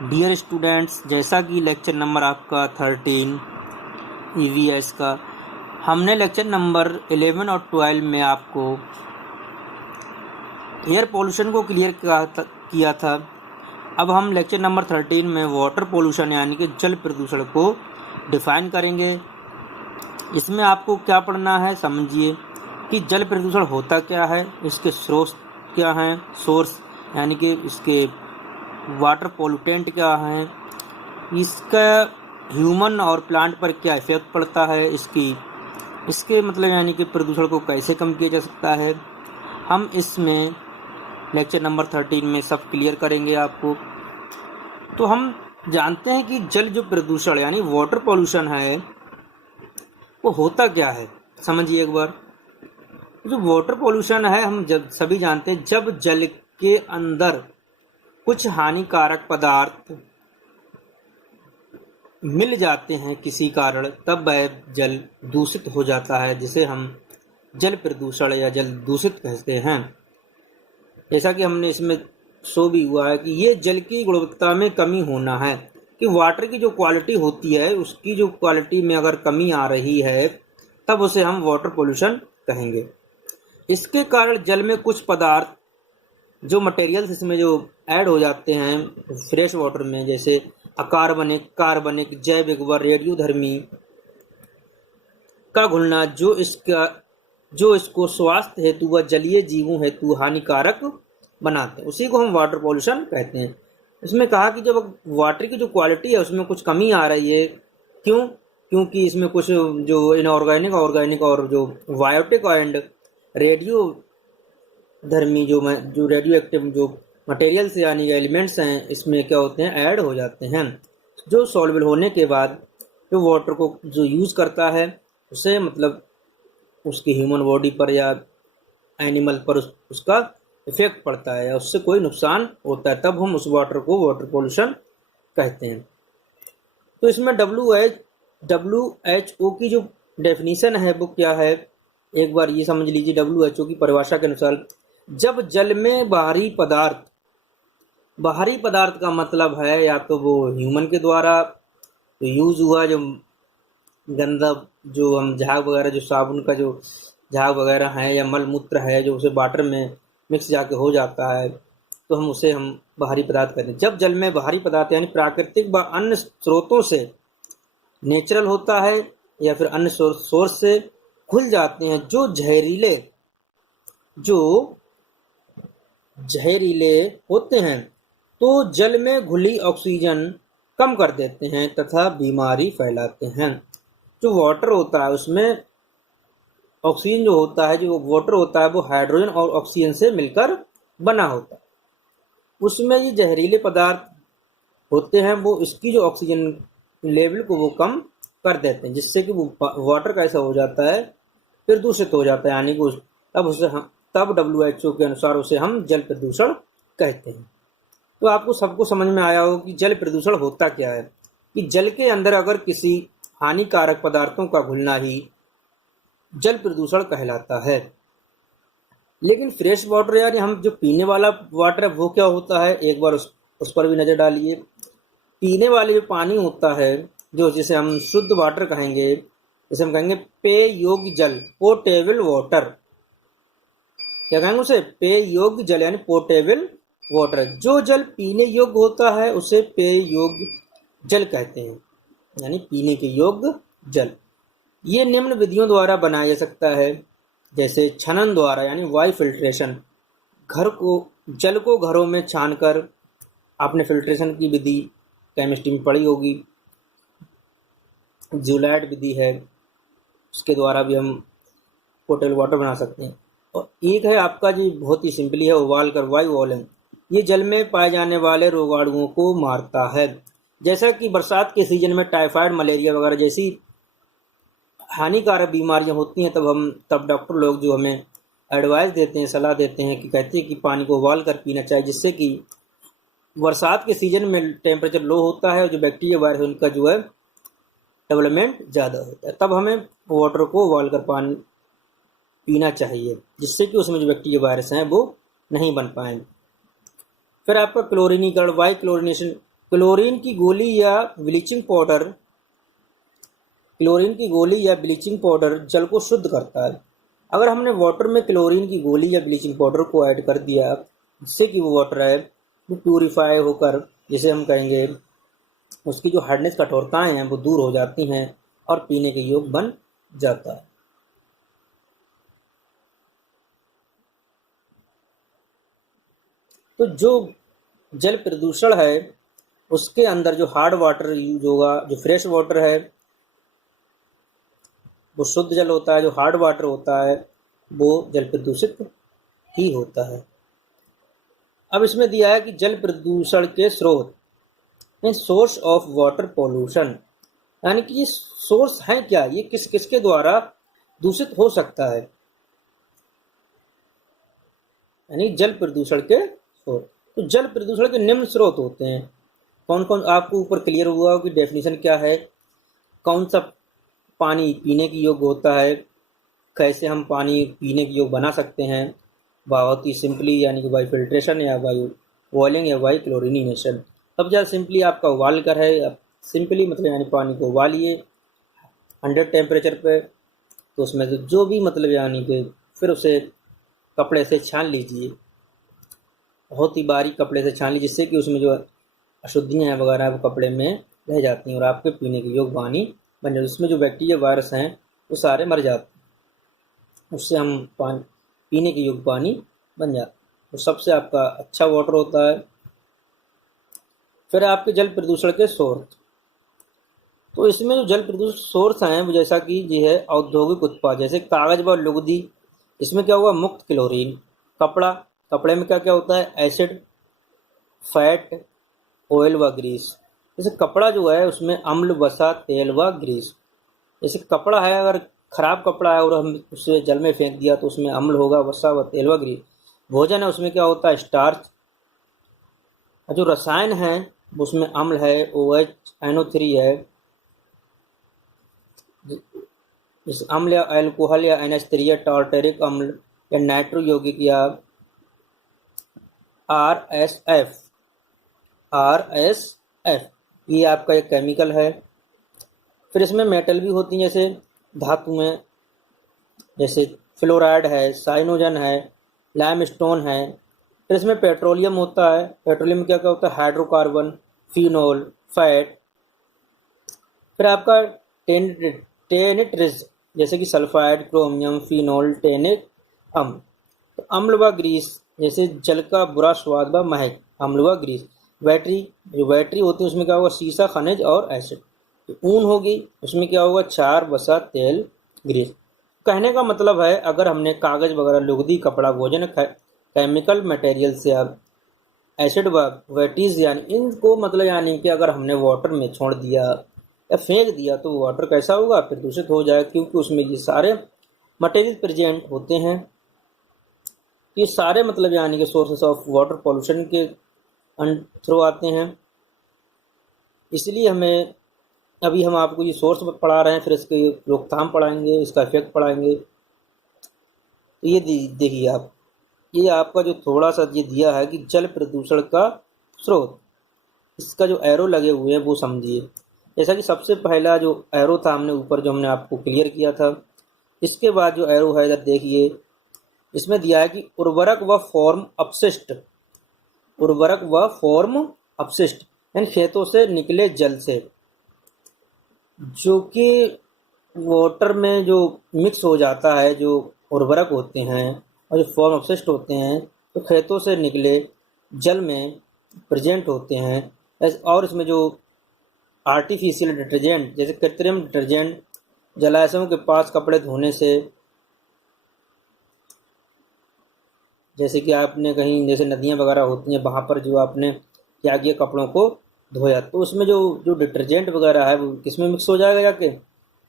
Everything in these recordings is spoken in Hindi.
डियर स्टूडेंट्स, जैसा कि लेक्चर नंबर आपका 13 ईवीएस का, हमने लेक्चर नंबर 11 और 12 में आपको एयर पोल्यूशन को क्लियर किया था। अब हम लेक्चर नंबर 13 में वाटर पोल्यूशन यानी कि जल प्रदूषण को डिफाइन करेंगे। इसमें आपको क्या पढ़ना है, समझिए कि जल प्रदूषण होता क्या है, इसके स्रोत क्या हैं, सोर्स यानी कि इसके वाटर पोल्यूटेंट क्या हैं, इसका ह्यूमन और प्लांट पर क्या इफेक्ट पड़ता है, इसके मतलब यानी कि प्रदूषण को कैसे कम किया जा सकता है। हम इसमें लेक्चर नंबर 13 में सब क्लियर करेंगे आपको। तो हम जानते हैं कि जल जो प्रदूषण यानी वाटर पोल्यूशन है वो होता क्या है, समझिए एक बार। जो वाटर पोल्यूशन है, हम जब सभी जानते हैं, जब जल के अंदर कुछ हानिकारक पदार्थ मिल जाते हैं किसी कारण, तब वह जल दूषित हो जाता है, जिसे हम जल प्रदूषण या जल दूषित कहते हैं। जैसा कि हमने इसमें शो भी हुआ है कि ये जल की गुणवत्ता में कमी होना है, कि वाटर की जो क्वालिटी होती है उसकी जो क्वालिटी में अगर कमी आ रही है तब उसे हम वाटर पोल्यूशन कहेंगे। इसके कारण जल में कुछ पदार्थ जो मटेरियल्स इसमें जो ऐड हो जाते हैं फ्रेश वाटर में, जैसे कार्बनिक, जैविक व रेडियोधर्मी का घुलना, जो इसको स्वास्थ्य हेतु व जलीय जीवों हेतु हानिकारक बनाते हैं, उसी को हम वाटर पोल्यूशन कहते हैं। इसमें कहा कि जब वाटर की जो क्वालिटी है उसमें कुछ कमी आ रही है, क्योंकि इसमें कुछ जो इनऑर्गेनिक, ऑर्गेनिक और जो बायोटिक एंड रेडियो धर्मी जो रेडियो एक्टिव जो मटेरियल्स यानी एलिमेंट्स हैं, इसमें क्या होते हैं, ऐड हो जाते हैं, जो सॉल्युबल होने के बाद जो वाटर को जो यूज़ करता है उसे मतलब उसकी ह्यूमन बॉडी पर या एनिमल पर उसका इफेक्ट पड़ता है या उससे कोई नुकसान होता है, तब हम उस वाटर को वाटर पोल्यूशन कहते हैं। तो इसमें WHO की जो डेफिनीशन है वो क्या है, एक बार ये समझ लीजिए। WHO की परिभाषा के अनुसार, जब जल में बाहरी पदार्थ का मतलब है या तो वो ह्यूमन के द्वारा यूज हुआ जो गंदा, जो हम झाग वगैरह, जो साबुन का जो झाग वगैरह है या मल मूत्र है जो उसे वाटर में मिक्स जाके हो जाता है, तो हम बाहरी पदार्थ कहते हैं। जब जल में बाहरी पदार्थ यानी प्राकृतिक व अन्य स्रोतों से नेचुरल होता है या फिर अन्य सोर्स से खुल जाते हैं, जो जहरीले होते हैं, तो जल में घुली ऑक्सीजन कम कर देते हैं तथा बीमारी फैलाते हैं। जो वाटर होता है उसमें ऑक्सीजन जो होता है, जो वाटर होता है वो हाइड्रोजन और ऑक्सीजन से मिलकर बना होता है। उसमें ये जहरीले पदार्थ होते हैं, वो इसकी जो ऑक्सीजन लेवल को वो कम कर देते हैं, जिससे कि वो वाटर कैसा हो जाता है, फिर दूषित हो जाता है, यानी कि तब WHO के अनुसार उसे हम जल प्रदूषण कहते हैं। तो आपको सबको समझ में आया हो कि जल प्रदूषण होता क्या है, कि जल के अंदर अगर किसी हानिकारक पदार्थों का घुलना ही जल प्रदूषण कहलाता है। लेकिन फ्रेश वाटर यानी हम जो पीने वाला वाटर है वो क्या होता है, एक बार उस पर भी नजर डालिए। पीने वाले जो पानी होता है, जो जिसे हम शुद्ध वाटर कहेंगे, जिसे हम कहेंगे पेय योग्य जल, पोर्टेबल वाटर, क्या कहेंगे उसे, पेय योग्य जल यानी पोर्टेबल वाटर। जो जल पीने योग्य होता है उसे पेय योग्य जल कहते हैं, यानी पीने के योग्य जल। ये निम्न विधियों द्वारा बनाया जा सकता है, जैसे छनन द्वारा यानी वाई फिल्ट्रेशन, जल को घरों में छानकर, आपने फिल्ट्रेशन की विधि केमिस्ट्री में पढ़ी होगी, जूलाइट विधि है, उसके द्वारा भी हम पोर्टेबल वाटर बना सकते हैं। और एक है आपका जी, बहुत ही सिंपली है, उबाल कर वाई वॉलिंग। ये जल में पाए जाने वाले रोगाणुओं को मारता है। जैसा कि बरसात के सीजन में टाइफाइड, मलेरिया वगैरह जैसी हानिकारक बीमारियां होती हैं, तब डॉक्टर लोग जो हमें एडवाइस देते हैं, सलाह देते हैं, कि कहते हैं कि पानी को उबाल कर पीना चाहिए, जिससे कि बरसात के सीजन में टेम्परेचर लो होता है और जो बैक्टीरिया वायरस उनका जो है डेवलपमेंट ज़्यादा होता है, तब हमें वाटर को उबाल कर पानी पीना चाहिए, जिससे कि उसमें जो बैक्टीरिया वायरस हैं वो नहीं बन पाएंगे। फिर आपका क्लोरीनीकरण, वाई क्लोरिनेशन क्लोरीन की गोली या ब्लीचिंग पाउडर क्लोरीन की गोली या ब्लीचिंग पाउडर जल को शुद्ध करता है। अगर हमने वाटर में क्लोरीन की गोली या ब्लीचिंग पाउडर को ऐड कर दिया, जिससे कि वो वाटर है वो प्यूरिफाई होकर, जिसे हम कहेंगे उसकी जो हार्डनेस कठोरताएं हैं वो दूर हो जाती हैं और पीने के योग्य बन जाता है। तो जो जल प्रदूषण है उसके अंदर जो हार्ड वाटर यूज होगा, जो फ्रेश वाटर है वो शुद्ध जल होता है, जो हार्ड वाटर होता है वो जल प्रदूषित ही होता है। अब इसमें दिया है कि जल प्रदूषण के स्रोत, सोर्स ऑफ वाटर पोल्यूशन, यानी कि ये सोर्स है क्या, ये किस किसके द्वारा दूषित हो सकता है, यानी जल प्रदूषण के स्रोत। तो जल प्रदूषण के निम्न स्रोत होते हैं। कौन कौन, आपको ऊपर क्लियर हुआ कि डेफिनेशन क्या है, कौन सा पानी पीने की योग्य होता है, कैसे हम पानी पीने की योग्य बना सकते हैं, बहुत ही सिंपली, यानी कि बाई फिल्ट्रेशन या बाई बॉइलिंग या बाई क्लोरिनेशन। अब ज़्यादा सिंपली आपका उबाल कर है, अब सिंपली मतलब यानी पानी को उबालिए 100 टेम्परेचर पे, तो उसमें जो भी मतलब यानी कि फिर उसे कपड़े से छान लीजिए, बहुत ही बारीक कपड़े से छान लीजिए, जिससे कि उसमें जो अशुद्धियाँ वगैरह वो कपड़े में रह जाती हैं और आपके पीने के योग्य पानी बन जाए। उसमें जो बैक्टीरिया वायरस हैं वो सारे मर जाते हैं, उससे हम पानी पीने के योग्य पानी बन जाता है। तो सबसे आपका अच्छा वाटर होता है। फिर आपके जल प्रदूषण के सोर्स, तो इसमें जो जल प्रदूषण सोर्स हैं वो जैसा कि ये है औद्योगिक उत्पाद, जैसे कागज व लुगदी, इसमें क्या होगा मुक्त क्लोरीन। कपड़ा, कपड़े में क्या क्या होता है एसिड, फैट, ऑयल व ग्रीस। जैसे कपड़ा जो है उसमें अम्ल, वसा, तेल व ग्रीस। जैसे कपड़ा है, अगर खराब कपड़ा है और हम उसे जल में फेंक दिया तो उसमें अम्ल होगा, वसा व तेल व ग्रीस। भोजन है उसमें क्या होता है स्टार्च। जो रसायन है उसमें अम्ल है, OH, NO3 है, जैसे अम्ल या अल्कोहल या NH3 या टार्टेरिक अम्ल या नाइट्रो यौगिक या RSF, ये आपका एक केमिकल है। फिर इसमें मेटल भी होती हैं, जैसे धातु में, जैसे फ्लोराइड है, साइनोजन है, लाइमस्टोन है। फिर इसमें पेट्रोलियम होता है, पेट्रोलियम में क्या क्या होता है हाइड्रोकार्बन, फिनोल, फैट। फिर आपका टेनिट्रिज, जैसे कि सल्फाइड, क्रोमियम, फिनोल, टेनिक अम्ल। तो अम्ल व ग्रीस, जैसे जल का बुरा स्वाद व महक, अम्ल व ग्रीस। बैटरी, जो बैटरी होती है उसमें क्या होगा सीसा, खनिज और एसिड। तो ऊन होगी, उसमें क्या होगा क्षार, वसा, तेल, ग्रीस। कहने का मतलब है अगर हमने कागज वगैरह, लुगदी, कपड़ा, भोजन, केमिकल मटेरियल से अब एसिड व वेटीज यानी इनको मतलब यानी कि अगर हमने वाटर में छोड़ दिया या फेंक दिया तो वाटर कैसा होगा प्रदूषित हो जाएगा, क्योंकि उसमें ये सारे मटेरियल प्रेजेंट होते हैं। ये सारे मतलब यानी कि सोर्सेस ऑफ वाटर पॉल्यूशन के थ्रू आते हैं। इसलिए हमें, अभी हम आपको ये सोर्स पढ़ा रहे हैं, फिर इसके रोकथाम पढ़ाएंगे, इसका इफेक्ट पढ़ाएंगे। तो ये देखिए आप, ये आपका जो थोड़ा सा ये दिया है कि जल प्रदूषण का स्रोत, इसका जो एरो लगे हुए हैं वो समझिए। जैसा कि सबसे पहला जो एरो था हमने ऊपर जो हमने आपको क्लियर किया था, इसके बाद जो एरो है इधर देखिए, इसमें दिया है कि उर्वरक व फॉर्म अपशिष्ट, उर्वरक व फॉर्म अपशिष्ट यानी खेतों से निकले जल से, जो कि वाटर में जो मिक्स हो जाता है, जो उर्वरक होते हैं और जो फॉर्म अपशिष्ट होते हैं, तो खेतों से निकले जल में प्रेजेंट होते हैं। और इसमें जो आर्टिफिशियल डिटर्जेंट, जैसे कृत्रिम डिटर्जेंट, जलाशयों के पास कपड़े धोने से, जैसे कि आपने कहीं जैसे नदियाँ वगैरह होती हैं वहाँ पर जो आपने क्या किया कपड़ों को धोया, तो उसमें जो जो डिटर्जेंट वगैरह है वो किस में मिक्स हो जाएगा जाके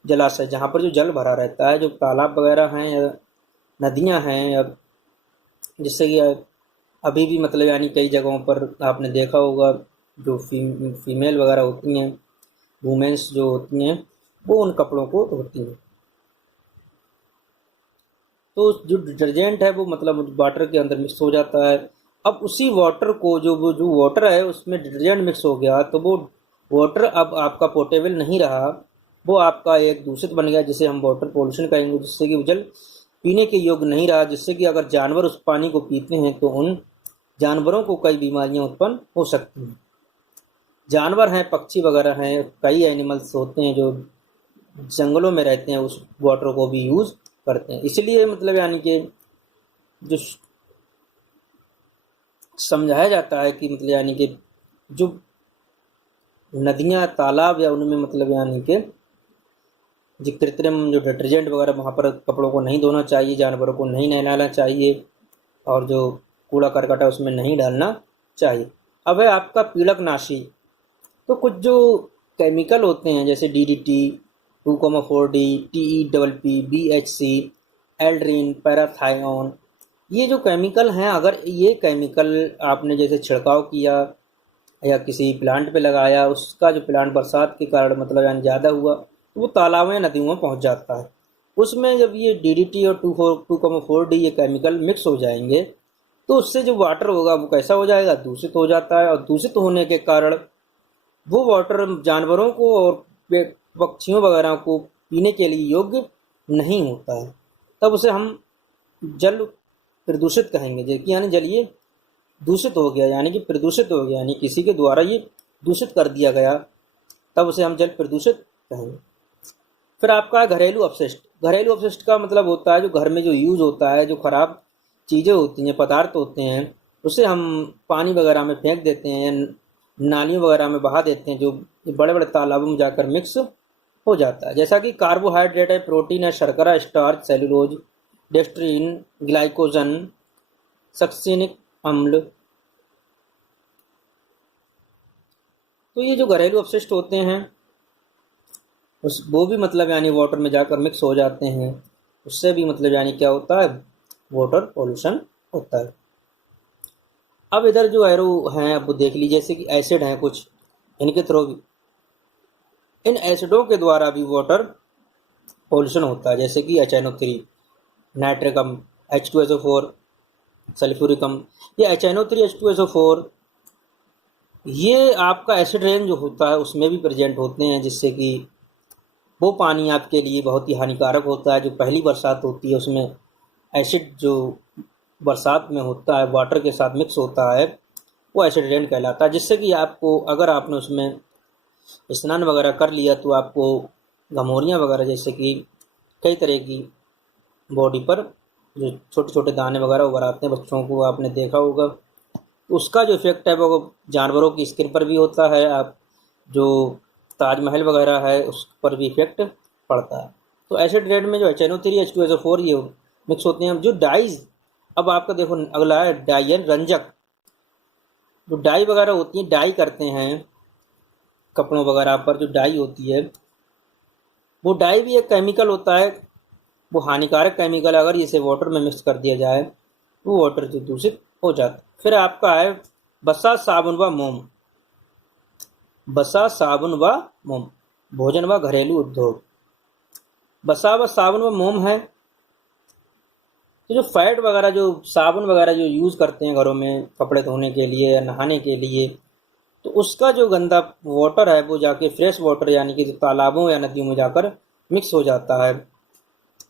जलाशय, जहाँ पर जो जल भरा रहता है, जो तालाब वगैरह हैं या नदियाँ हैं, या जिससे कि अभी भी मतलब यानी कई जगहों पर आपने देखा होगा जो फीमेल वगैरह होती हैं, वुमेन्स जो होती हैं, वो उन कपड़ों को धोती हैं। तो जो डिटर्जेंट है वो मतलब वाटर के अंदर मिक्स हो जाता है अब उसी वाटर को जो वाटर है उसमें डिटर्जेंट मिक्स हो गया, तो वो वाटर अब आपका पोर्टेबल नहीं रहा, वो आपका एक दूषित बन गया, जिसे हम वाटर पोल्यूशन कहेंगे, जिससे कि वो जल पीने के योग्य नहीं रहा, जिससे कि अगर जानवर उस पानी को पीते हैं तो उन जानवरों को कई बीमारियां उत्पन्न हो सकती हैं। जानवर हैं, पक्षी वगैरह हैं, कई एनिमल्स होते हैं जो जंगलों में रहते हैं, उस वाटर को भी यूज़ करते हैं। इसलिए मतलब यानी कि जो समझाया जाता है कि मतलब यानी कि जो नदियाँ, तालाब या उनमें मतलब यानी कि जो कृत्रिम जो डिटर्जेंट वगैरह वहाँ पर कपड़ों को नहीं धोना चाहिए, जानवरों को नहीं नहलाना चाहिए, और जो कूड़ा करकट है उसमें नहीं डालना चाहिए। अब है आपका पीड़कनाशी। तो कुछ जो केमिकल होते हैं जैसे DDT, 2,4-D, TEPP, BHC, aldrin, parathion, ये जो केमिकल हैं, अगर ये केमिकल आपने जैसे छिड़काव किया या किसी प्लांट पे लगाया, उसका जो प्लांट बरसात के कारण मतलब यानी ज़्यादा हुआ, तो वो तालाबों या नदियों में पहुंच जाता है। उसमें जब ये DDT और 2,4-D ये केमिकल मिक्स हो जाएंगे, तो उससे जो वाटर होगा वो कैसा हो जाएगा, दूषित हो जाता है, और दूषित होने के कारण वो वाटर जानवरों को और पक्षियों वगैरह को पीने के लिए योग्य नहीं होता है। तब उसे हम जल प्रदूषित कहेंगे, जबकि यानी जल ये दूषित हो गया, यानी कि प्रदूषित हो गया, यानी किसी के द्वारा ये दूषित कर दिया गया, तब उसे हम जल प्रदूषित कहेंगे। फिर आपका है घरेलू अपशिष्ट। घरेलू अपशिष्ट का मतलब होता है जो घर में जो यूज़ होता है, जो खराब चीज़ें होती हैं, पदार्थ होते हैं, उसे हम पानी वगैरह में फेंक देते हैं या नालियों वगैरह में बहा देते हैं, जो बड़े बड़े तालाबों में जाकर मिक्स हो जाता है। जैसा कि कार्बोहाइड्रेट है, प्रोटीन है, शर्करा, स्टार्च, सेलुलोज, डेक्स्ट्रीन, ग्लाइकोजन, सक्सिनिक अम्ल। तो ये जो घरेलू अपशिष्ट होते हैं उस वो भी मतलब यानी वाटर में जाकर मिक्स हो जाते हैं, उससे भी मतलब यानी क्या होता है, वाटर पॉल्यूशन होता है। अब इधर जो एरो हैं अब देख लीजिए, जैसे कि एसिड हैं कुछ, इनके थ्रू भी, इन एसिडों के द्वारा भी वाटर पॉल्यूशन होता है, जैसे कि HNO3, नाइट्रिकम, H2SO4, सल्फ्यूरिकम। ये HNO3, H2SO4 ये आपका एसिड रेन जो होता है उसमें भी प्रेजेंट होते हैं, जिससे कि वो पानी आपके लिए बहुत ही हानिकारक होता है। जो पहली बरसात होती है उसमें एसिड जो बरसात में होता है वाटर के साथ मिक्स होता है, वो एसिड रेन कहलाता है, जिससे कि आपको अगर आपने उसमें स्नान वगैरह कर लिया तो आपको घमौरियाँ वगैरह जैसे कि कई तरह की बॉडी पर जो छोटे छोटे दाने वगैरह उभर आते हैं, बच्चों को आपने देखा होगा, उसका जो इफेक्ट है वो जानवरों की स्किन पर भी होता है। आप जो ताजमहल वगैरह है उस पर भी इफेक्ट पड़ता है। तो एसिड रेन में जो HNO3, H2SO4 ये मिक्स होते हैं। जो डाइज, अब आपका देखो अगला है डाई, रंजक। जो डाई वगैरह होती है, डाई करते हैं कपड़ों वगैरह पर, जो डाई होती है वो डाई भी एक केमिकल होता है, वो हानिकारक केमिकल, अगर इसे वाटर में मिक्स कर दिया जाए तो वाटर जो दूषित हो जाता है। फिर आपका है बसा, साबुन व मोम। बसा, साबुन व मोम, भोजन व घरेलू उद्योग। बसा व साबुन व मोम है, तो जो फैट वगैरह, जो साबुन वगैरह जो यूज़ करते हैं घरों में कपड़े धोने के लिए या नहाने के लिए, तो उसका जो गंदा वाटर है वो जाके फ्रेश वाटर यानी कि जो तालाबों या नदियों में जाकर मिक्स हो जाता है,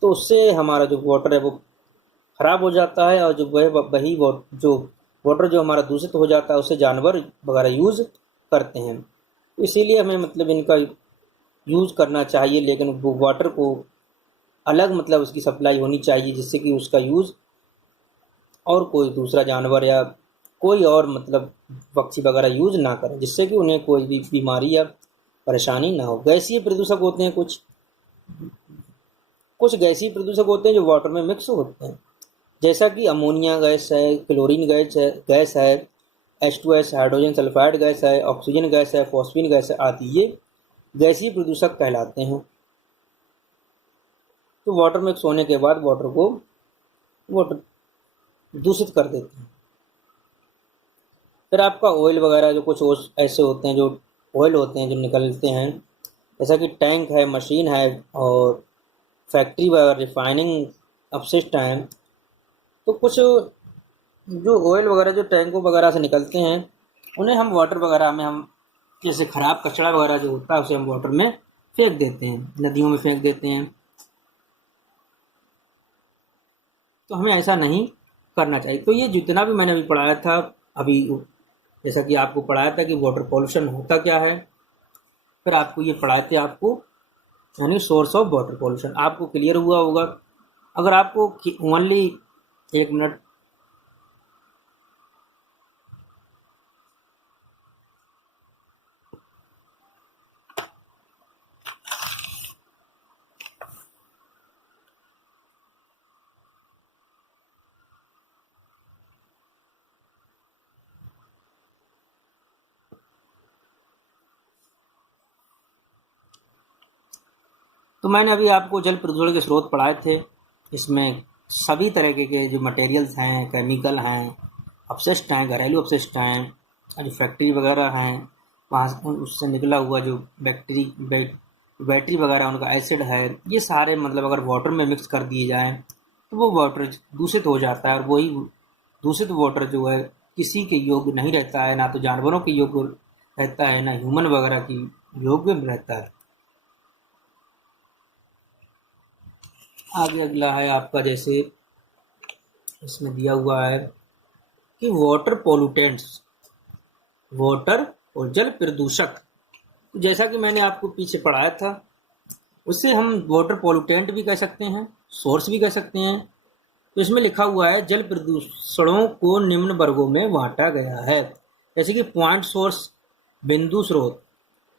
तो उससे हमारा जो वाटर है वो खराब हो जाता है, और जो वही जो वाटर जो हमारा दूषित हो जाता है उसे जानवर वगैरह यूज़ करते हैं। तो इसीलिए हमें मतलब इनका यूज़ करना चाहिए, लेकिन वो वाटर को अलग मतलब उसकी सप्लाई होनी चाहिए, जिससे कि उसका यूज़ और कोई दूसरा जानवर या कोई और मतलब पक्षी वगैरह यूज़ ना करें, जिससे कि उन्हें कोई भी बीमारी या परेशानी ना हो। गैसीय प्रदूषक होते हैं कुछ, गैसीय प्रदूषक होते हैं जो वाटर में मिक्स होते हैं, जैसा कि अमोनिया गैस है, क्लोरीन गैस है, H2S, हाइड्रोजन सल्फाइड गैस है, ऑक्सीजन गैस है, फॉस्फीन गैस है आदि, ये गैसीय प्रदूषक कहलाते हैं। तो वाटर मिक्स होने के बाद वाटर दूषित कर देते हैं। फिर आपका ऑयल वगैरह, जो कुछ ऐसे होते हैं जो ऑयल होते हैं जो निकलते हैं, जैसा कि टैंक है, मशीन है, और फैक्ट्री वगैरह रिफाइनिंग अपशिष्ट हैं। तो कुछ जो ऑयल वगैरह जो टैंकों वगैरह से निकलते हैं उन्हें हम वाटर वगैरह में हम जैसे खराब कचरा वगैरह जो होता है उसे हम वाटर में फेंक देते हैं, नदियों में फेंक देते हैं। तो हमें ऐसा नहीं करना चाहिए। तो ये जितना भी मैंने अभी पढ़ाया था, अभी जैसा कि आपको पढ़ाया था कि वाटर पॉल्यूशन होता क्या है, फिर आपको ये पढ़ाए थे आपको यानी सोर्स ऑफ वाटर पॉल्यूशन, आपको क्लियर हुआ होगा। अगर आपको ओनली 1 मिनट तो मैंने अभी आपको जल प्रदूषण के स्रोत पढ़ाए थे। इसमें सभी तरह के जो मटेरियल्स हैं, केमिकल हैं, अपशिष्ट हैं, घरेलू अपशिष्ट हैं, जो फैक्ट्री वगैरह हैं वहाँ उससे निकला हुआ जो बैटरी वगैरह उनका एसिड है, ये सारे मतलब अगर वाटर में मिक्स कर दिए जाएँ तो वो वाटर दूषित हो जाता है। और वही दूषित वाटर जो है किसी के योग्य नहीं रहता है, ना तो जानवरों के योग्य रहता है, ना ह्यूमन वगैरह की योग्य रहता है। आगे अगला है आपका, जैसे इसमें दिया हुआ है कि वाटर पोल्यूटेंट्स, वाटर और जल प्रदूषक। जैसा कि मैंने आपको पीछे पढ़ाया था, उससे हम वाटर पोल्यूटेंट भी कह सकते हैं, सोर्स भी कह सकते हैं। तो इसमें लिखा हुआ है जल प्रदूषणों को निम्न वर्गों में बांटा गया है। जैसे कि पॉइंट सोर्स, बिंदु स्रोत,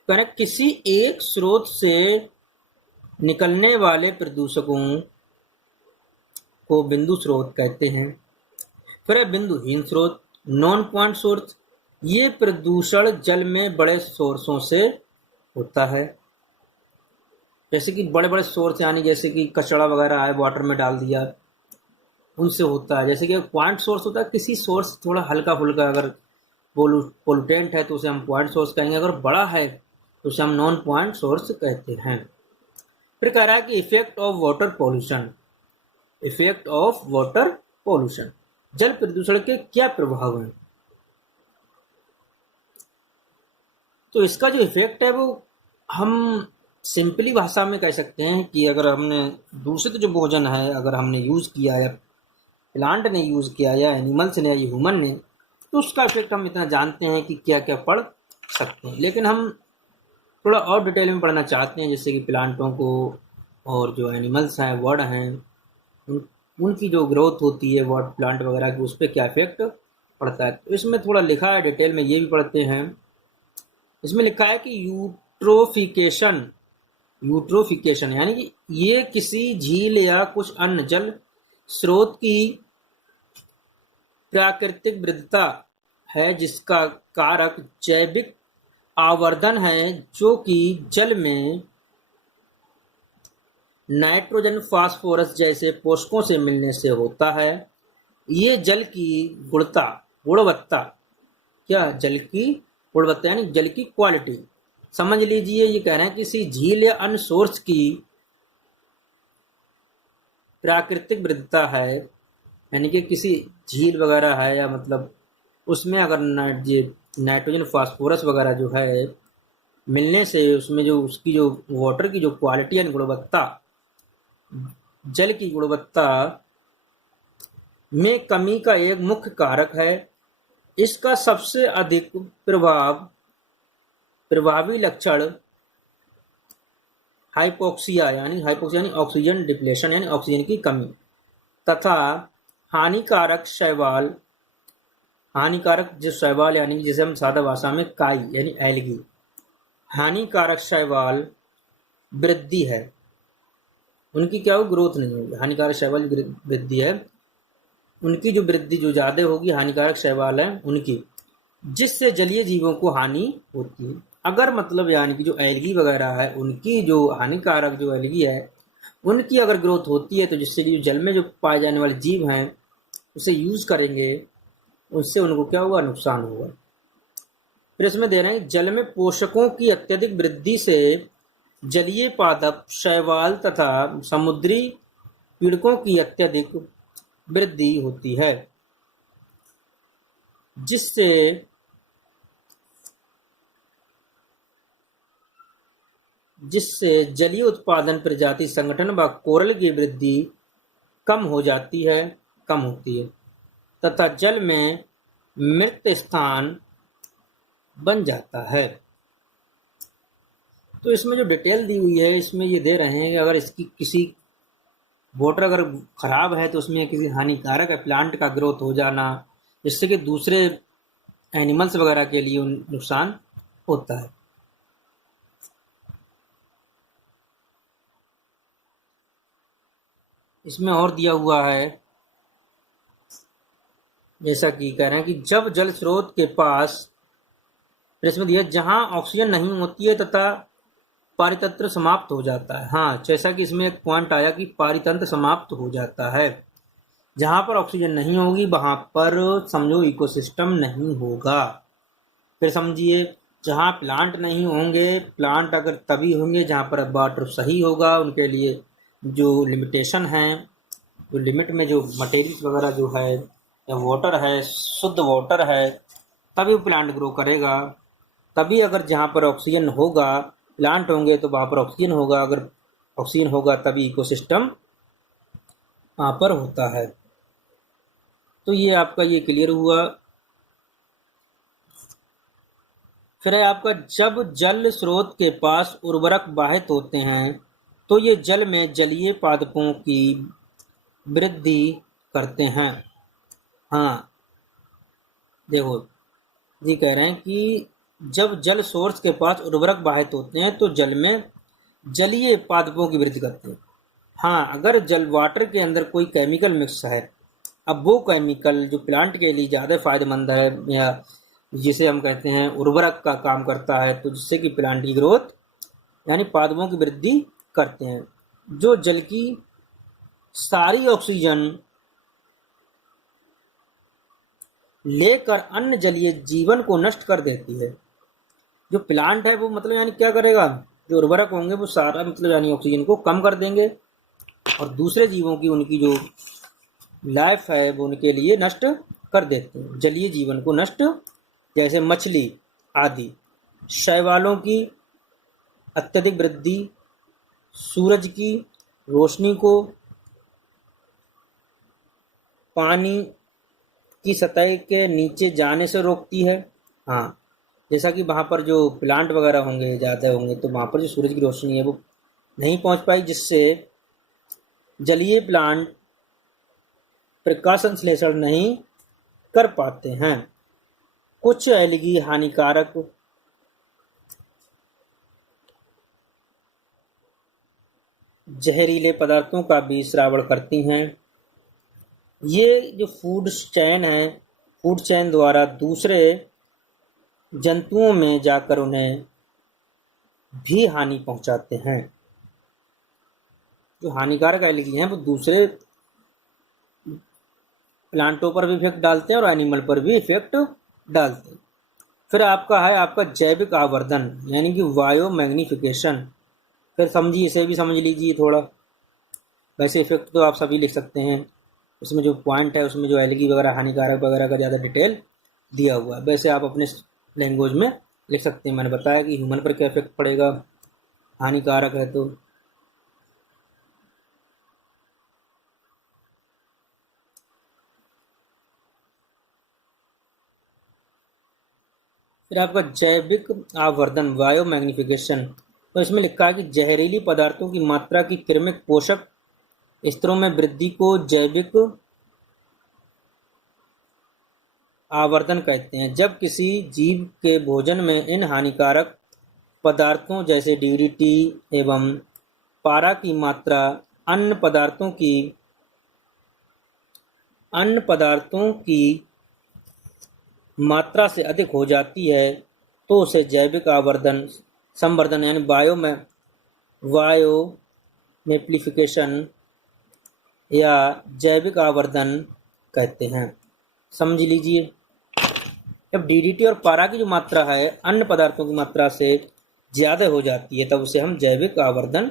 करें किसी एक स्रोत से निकलने वाले प्रदूषकों को बिंदु स्रोत कहते हैं। फिर है बिंदुहीन स्रोत, नॉन पॉइंट सोर्स, ये प्रदूषण जल में बड़े सोर्सों से होता है। जैसे कि बड़े बड़े सोर्स यानी जैसे कि कचरा वगैरह है वाटर में डाल दिया, उनसे होता है। जैसे कि पॉइंट सोर्स होता है किसी सोर्स थोड़ा हल्का फुल्का, अगर पोल्यूटेंट है तो उसे हम पॉइंट सोर्स कहेंगे, अगर बड़ा है तो उसे हम नॉन पॉइंट सोर्स कहते हैं। फिर कह रहा है कि effect of water pollution, effect of water pollution, जल प्रदूषण के क्या प्रभाव हैं। तो इसका जो इफेक्ट है वो हम सिंपली भाषा में कह सकते हैं कि अगर हमने दूषित जो भोजन है अगर हमने यूज़ किया या प्लांट ने यूज़ किया या एनिमल्स ने या ह्यूमन ने, तो उसका इफेक्ट हम इतना जानते हैं कि क्या क्या पढ़ सकते हैं। लेकिन हम थोड़ा और डिटेल में पढ़ना चाहते हैं, जैसे कि प्लांटों को और जो एनिमल्स हैं, बर्ड हैं, उनकी जो ग्रोथ होती है वर्ड प्लांट वगैरह की, उस पर क्या इफेक्ट पड़ता है। तो इसमें थोड़ा लिखा है, डिटेल में ये भी पढ़ते हैं। इसमें लिखा है कि यूट्रोफिकेशन, यूट्रोफिकेशन यानी कि ये किसी झील या कुछ अन्य जल स्रोत की प्राकृतिक वृद्धता है जिसका कारक जैविक आवर्धन है, जो कि जल में नाइट्रोजन, फास्फोरस जैसे पोषकों से मिलने से होता है। ये जल की गुणवत्ता, क्या जल की गुणवत्ता यानी जल की क्वालिटी समझ लीजिए। ये कह रहे हैं किसी झील या अन्य सोर्स की प्राकृतिक वृद्धता है, यानी कि किसी झील वगैरह है या मतलब उसमें अगर नाइट्रोजन फास्फोरस वगैरह जो है मिलने से उसमें जो उसकी जो वाटर की जो क्वालिटी यानी गुणवत्ता, जल की गुणवत्ता में कमी का एक मुख्य कारक है। इसका सबसे अधिक प्रभावी लक्षण हाइपोक्सिया यानी ऑक्सीजन डिप्लेशन यानी ऑक्सीजन की कमी तथा हानिकारक शैवाल, हानिकारक जो शैवाल यानी जिसे हम सादा भाषा में काई यानी एल्गी, हानिकारक शैवाल वृद्धि है। उनकी क्या हो, ग्रोथ नहीं होगी, हानिकारक शैवाल वृद्धि है, उनकी जो वृद्धि जो ज़्यादा होगी हानिकारक शैवाल है उनकी, जिससे जलीय जीवों को हानि होती है। अगर मतलब यानी कि जो एल्गी वगैरह है उनकी जो हानिकारक जो एल्गी है उनकी अगर ग्रोथ होती है तो जिससे जो जल में जो पाए जाने वाले जीव हैं उसे यूज़ करेंगे, उससे उनको क्या होगा, नुकसान होगा। फिर इसमें दे रहे हैं जल में पोषकों की अत्यधिक वृद्धि से जलीय पादप, शैवाल तथा समुद्री पीड़कों की अत्यधिक वृद्धि होती है। जिससे जलीय उत्पादन, प्रजाति संगठन व कोरल की वृद्धि कम होती है तथा जल में मृत स्थान बन जाता है। तो इसमें जो डिटेल दी हुई है, इसमें ये दे रहे हैं कि अगर इसकी किसी वाटर अगर खराब है तो उसमें किसी हानिकारक है प्लांट का ग्रोथ हो जाना, जिससे कि दूसरे एनिमल्स वगैरह के लिए नुकसान होता है। इसमें और दिया हुआ है, जैसा कि कह रहे हैं कि जब जल स्रोत के पास, इसमें दिया जहां ऑक्सीजन नहीं होती है तथा पारितंत्र समाप्त हो जाता है। हाँ, जैसा कि इसमें एक पॉइंट आया कि पारितंत्र समाप्त हो जाता है। जहां पर ऑक्सीजन नहीं होगी वहां पर समझो इकोसिस्टम नहीं होगा। फिर समझिए, जहां प्लांट नहीं होंगे, प्लांट अगर तभी होंगे जहां पर वाटर सही होगा, उनके लिए जो लिमिटेशन है, जो लिमिट में जो मटेरियल्स वगैरह जो है या वाटर है, शुद्ध वाटर है, तभी प्लांट ग्रो करेगा। तभी अगर जहाँ पर ऑक्सीजन होगा, प्लांट होंगे तो वहाँ पर ऑक्सीजन होगा, अगर ऑक्सीजन होगा तभी इकोसिस्टम वहाँ पर होता है। तो ये आपका ये क्लियर हुआ। फिर है आपका, जब जल स्रोत के पास उर्वरक बाहित होते हैं तो ये जल में जलीय पादपों की वृद्धि करते हैं। हाँ देखो, ये कह रहे हैं कि जब जल सोर्स के पास उर्वरक बाहित होते हैं तो जल में जलीय पादपों की वृद्धि करते हैं। हाँ, अगर जल वाटर के अंदर कोई केमिकल मिक्स है, अब वो केमिकल जो प्लांट के लिए ज़्यादा फायदेमंद है या जिसे हम कहते हैं उर्वरक का काम करता है, तो जिससे कि प्लांट की ग्रोथ यानी पादपों की वृद्धि करते हैं, जो जल की सारी ऑक्सीजन लेकर अन्य जलीय जीवन को नष्ट कर देती है। जो प्लांट है वो मतलब यानी क्या करेगा, जो उर्वरक होंगे वो सारा मतलब यानी ऑक्सीजन को कम कर देंगे और दूसरे जीवों की उनकी जो लाइफ है वो उनके लिए नष्ट कर देते हैं, जलीय जीवन को नष्ट, जैसे मछली आदि। शैवालों की अत्यधिक वृद्धि सूरज की रोशनी को पानी की सतह के नीचे जाने से रोकती है। हाँ, जैसा कि वहाँ पर जो प्लांट वगैरह होंगे ज़्यादा होंगे तो वहाँ पर जो सूरज की रोशनी है वो नहीं पहुँच पाई, जिससे जलीय प्लांट प्रकाश संश्लेषण नहीं कर पाते हैं। कुछ एलगी हानिकारक जहरीले पदार्थों का भी श्रावण करती हैं। ये जो फूड चैन है, फूड चैन द्वारा दूसरे जंतुओं में जाकर उन्हें भी हानि पहुंचाते हैं। जो हानिकारक एलगी हैं वो दूसरे प्लांटों पर भी इफेक्ट डालते हैं और एनिमल पर भी इफेक्ट डालते हैं। फिर आपका जैविक आवर्धन यानी कि बायो मैग्निफिकेशन। फिर समझिए, इसे भी समझ लीजिए थोड़ा। वैसे इफेक्ट तो आप सभी लिख सकते हैं, उसमें जो पॉइंट है उसमें जो एलगी वगैरह हानिकारक वगैरह का ज़्यादा डिटेल दिया हुआ है, वैसे आप अपने लैंग्वेज में लिख सकते हैं। मैंने बताया कि ह्यूमन पर क्या इफेक्ट पड़ेगा, हानिकारक है तो। फिर आपका जैविक आवर्धन बायो मैग्निफिकेशन, तो इसमें लिखा है कि जहरीली पदार्थों की मात्रा की क्रमिक पोषक स्तरों में वृद्धि को जैविक आवर्धन कहते हैं। जब किसी जीव के भोजन में इन हानिकारक पदार्थों जैसे डीडीटी एवं पारा की मात्रा अन्य पदार्थों की मात्रा से अधिक हो जाती है तो उसे जैविक आवर्धन संवर्धन यानी बायोमेप्लिफिकेशन या जैविक आवर्धन कहते हैं। समझ लीजिए, जब डीडीटी और पारा की जो मात्रा है अन्य पदार्थों की मात्रा से ज़्यादा हो जाती है तब उसे हम जैविक आवर्धन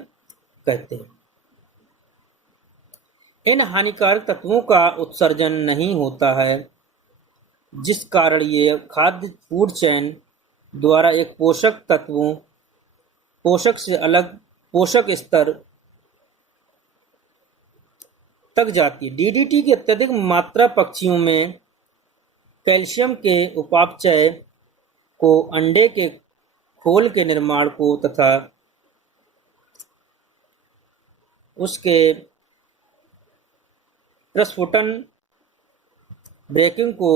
कहते हैं। इन हानिकारक तत्वों का उत्सर्जन नहीं होता है जिस कारण ये खाद्य फूड चेन द्वारा एक पोषक से अलग पोषक स्तर तक जाती है। डीडीटी की अत्यधिक मात्रा पक्षियों में कैल्शियम के उपापचय को, अंडे के खोल के निर्माण को तथा उसके प्रस्फुटन ब्रेकिंग को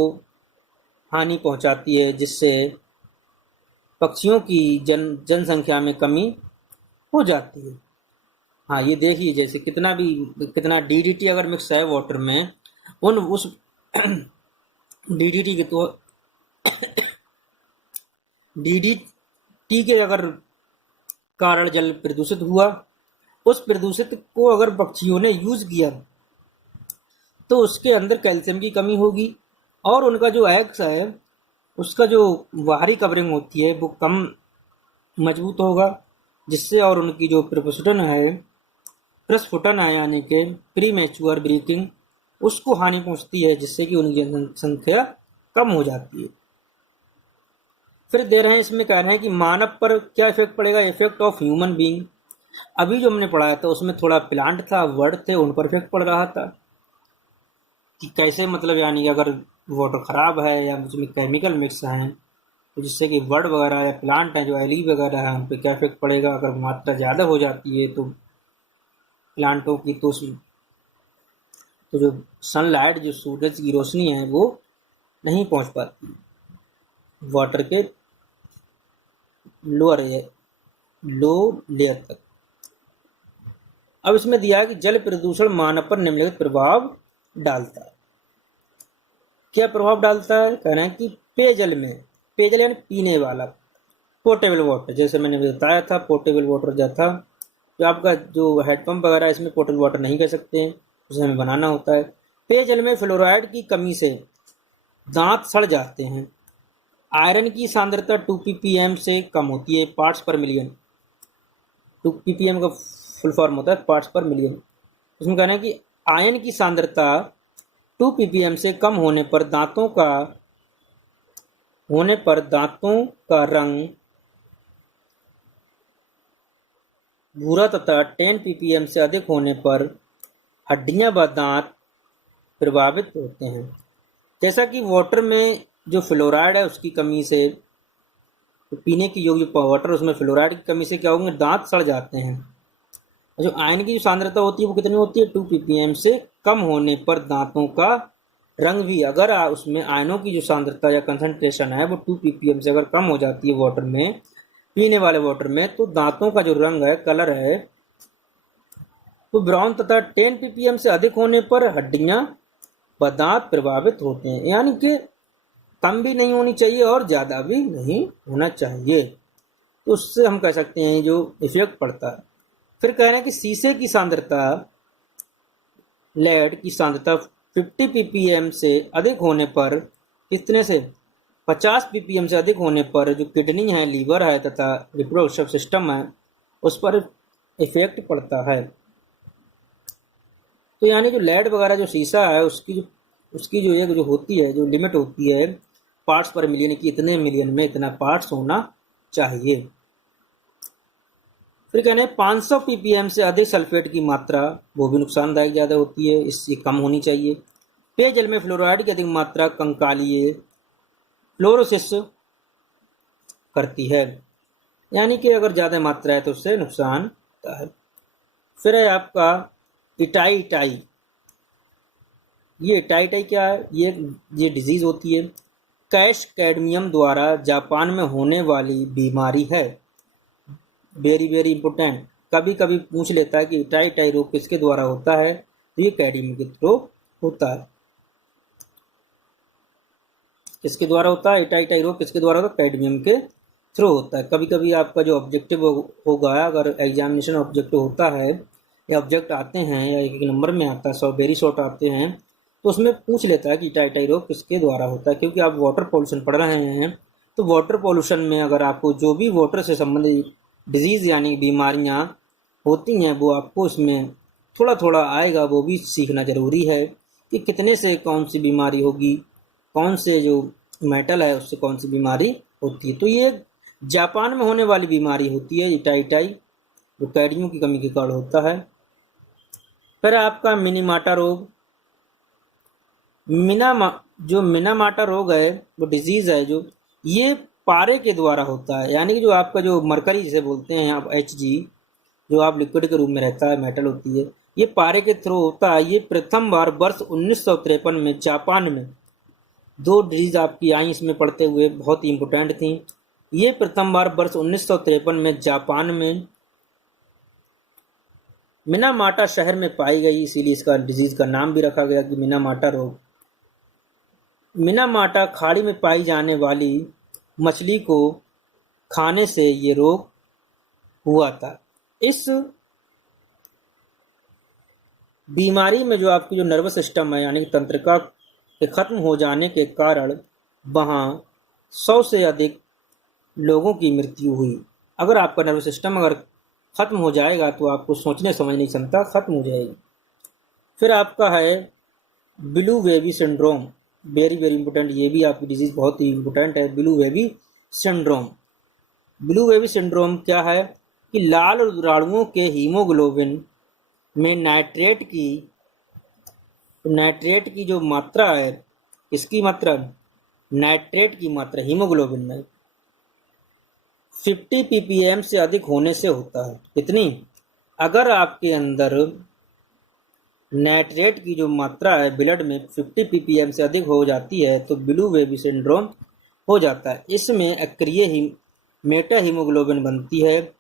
हानि पहुंचाती है, जिससे पक्षियों की जनसंख्या में कमी हो जाती है। हाँ, ये देखिए जैसे कितना डीडीटी अगर मिक्स है वाटर में, उस डीडीटी के तो डीडीटी के अगर कारण जल प्रदूषित हुआ, उस प्रदूषित को अगर पक्षियों ने यूज किया तो उसके अंदर कैल्शियम की कमी होगी और उनका जो एग्स है उसका जो बाहरी कवरिंग होती है वो कम मजबूत होगा, जिससे और उनकी जो प्रस्फुटन है यानी कि प्री मैच्योर ब्रीकिंग, उसको हानि पहुंचती है, जिससे कि उनकी जनसंख्या कम हो जाती है। फिर दे रहे हैं, इसमें कह रहे हैं कि मानव पर क्या इफेक्ट पड़ेगा, इफेक्ट ऑफ ह्यूमन बीइंग। अभी जो हमने पढ़ाया था उसमें थोड़ा प्लांट था, वर्ड थे, उन पर इफेक्ट पड़ रहा था कि कैसे, मतलब यानी कि अगर वाटर ख़राब है या उसमें केमिकल मिक्स हैं तो जिससे कि बर्ड वगैरह या प्लांट हैं जो एली वगैरह हैं उन पर क्या इफेक्ट पड़ेगा। अगर मात्रा ज़्यादा हो जाती है तो प्लांटों की तो जो सनलाइट, जो सूरज की रोशनी है वो नहीं पहुंच पाती वाटर के लो लेयर तक। अब इसमें दिया है कि जल प्रदूषण मानव पर निम्नलिखित प्रभाव डालता है। क्या प्रभाव डालता है? कह रहे हैं कि पेयजल यानी पीने वाला पोर्टेबल वाटर, जैसे मैंने बताया था पोर्टेबल वाटर जो था, जो आपका जो हैंडपम्प वगैरह इसमें पोर्टेबल वाटर नहीं कह सकते हैं, उसे हमें बनाना होता है। पेयजल में फ्लोराइड की कमी से दांत सड़ जाते हैं। आयरन की सांद्रता 2 ppm से कम होती है, पार्ट्स पर मिलियन। 2 ppm का फुल फॉर्म होता है पार्ट्स पर मिलियन। उसमें कहना है कि आयन की सांद्रता 2 ppm से कम होने पर दांतों का रंग भूरा तथा 10 ppm से अधिक होने पर हड्डियां व दांत प्रभावित होते हैं। जैसा कि वाटर में जो फ्लोराइड है उसकी कमी से, तो पीने की योग्य वाटर उसमें फ्लोराइड की कमी से क्या होंगे, दांत सड़ जाते हैं। जो आयन की जो सांद्रता होती है वो कितनी होती है, 2 ppm से कम होने पर दांतों का रंग भी, अगर उसमें आयनों की जो सांद्रता या कंसंट्रेशन है वो 2 ppm से अगर कम हो जाती है वाटर में, पीने वाले वाटर में, तो दांतों का जो रंग है, कलर है, तो ब्राउन तथा 10 ppm से अधिक होने पर हड्डियां व दांत प्रभावित होते हैं। यानी कि कम भी नहीं होनी चाहिए और ज़्यादा भी नहीं होना चाहिए, तो उससे हम कह सकते हैं जो इफेक्ट पड़ता है। फिर कह रहे हैं कि शीशे की सांद्रता, लेड की सांद्रता 50 ppm से अधिक होने पर, कितने से, 50 ppm से अधिक होने पर जो किडनी है, लीवर है तथा रिप्रोडक्टिव सिस्टम है उस पर इफेक्ट पड़ता है। तो यानी जो लेड वगैरह जो शीशा है उसकी जो एक जो होती है, जो लिमिट होती है पार्ट्स पर मिलियन की, इतने मिलियन में इतना पार्ट्स होना चाहिए। फिर कहने 500 ppm से अधिक सल्फेट की मात्रा, वो भी नुकसानदायक ज़्यादा होती है, इससे कम होनी चाहिए। पेयजल में फ्लोराइड की अधिक मात्रा कंकालीय फ्लोरोसिस करती है, यानी कि अगर ज़्यादा मात्रा है तो उससे नुकसान होता है। फिर है आपका इटाई। ये इटाई क्या है, ये डिजीज़ होती है, कैश कैडमियम द्वारा जापान में होने वाली बीमारी है। वेरी वेरी इंपोर्टेंट, कभी कभी पूछ लेता है कि इटाई रोग किसके द्वारा होता है, तो ये कैडमियम के थ्रू होता है। किसके द्वारा होता है इटाई रोग, किसके द्वारा होता है, कैडमियम के थ्रू होता है। कभी कभी आपका जो ऑब्जेक्टिव होगा, अगर एग्जामिनेशन ऑब्जेक्टिव होता है या ऑब्जेक्ट आते हैं या एक नंबर में आता है, वेरी शॉर्ट आते हैं, तो उसमें पूछ लेता है कि इटाई रोग किसके द्वारा होता है। क्योंकि आप वाटर पॉल्यूशन पढ़ रहे हैं, तो वाटर पॉल्यूशन में अगर आपको जो भी वाटर से संबंधित डिजीज़ यानी बीमारियां होती हैं वो आपको इसमें थोड़ा थोड़ा आएगा, वो भी सीखना ज़रूरी है कि कितने से कौन सी बीमारी होगी, कौन से जो मेटल है उससे कौन सी बीमारी होती है। तो ये जापान में होने वाली बीमारी होती है इटाइटाई, जो कैडमियम की कमी के कारण होता है। फिर आपका मिनीमाटा रोग। जो मिनामाटा रोग है वो डिजीज है जो ये पारे के द्वारा होता है, यानी कि जो आपका जो मरकरी जिसे बोलते हैं आप Hg, जो आप लिक्विड के रूप में रहता है, मेटल होती है, ये पारे के थ्रू होता है। ये प्रथम बार वर्ष 1953 में जापान में दो डिजीज आपकी आई इसमें पढ़ते हुए, बहुत ही इंपोर्टेंट थी। ये प्रथम बार वर्ष 1953 में जापान में मिनामाटा शहर में पाई गई, इसीलिए इसका डिजीज का नाम भी रखा गया कि मिनामाटा रोग। मिनामाटा खाड़ी में पाई जाने वाली मछली को खाने से ये रोग हुआ था। इस बीमारी में जो आपकी जो नर्वस सिस्टम है यानी कि तंत्रिका के खत्म हो जाने के कारण वहाँ 100 से अधिक लोगों की मृत्यु हुई। अगर आपका नर्वस सिस्टम अगर खत्म हो जाएगा तो आपको सोचने समझने की क्षमता खत्म हो जाएगी। फिर आपका है blue baby syndrome, very very important, ये भी आपकी डिजीज बहुत ही इंपॉर्टेंट है, blue baby syndrome. Blue baby syndrome क्या है कि लाल राणुओं के हीमोग्लोबिन में नाइट्रेट की जो मात्रा है, इसकी मात्रा, नाइट्रेट की मात्रा हीमोग्लोबिन में 50 ppm से अधिक होने से होता है। कितनी? अगर आपके अंदर नाइट्रेट की जो मात्रा है ब्लड में 50 ppm से अधिक हो जाती है तो ब्लू बेबी सिंड्रोम हो जाता है। इसमें अक्रिय मेटा हीमोग्लोबिन बनती है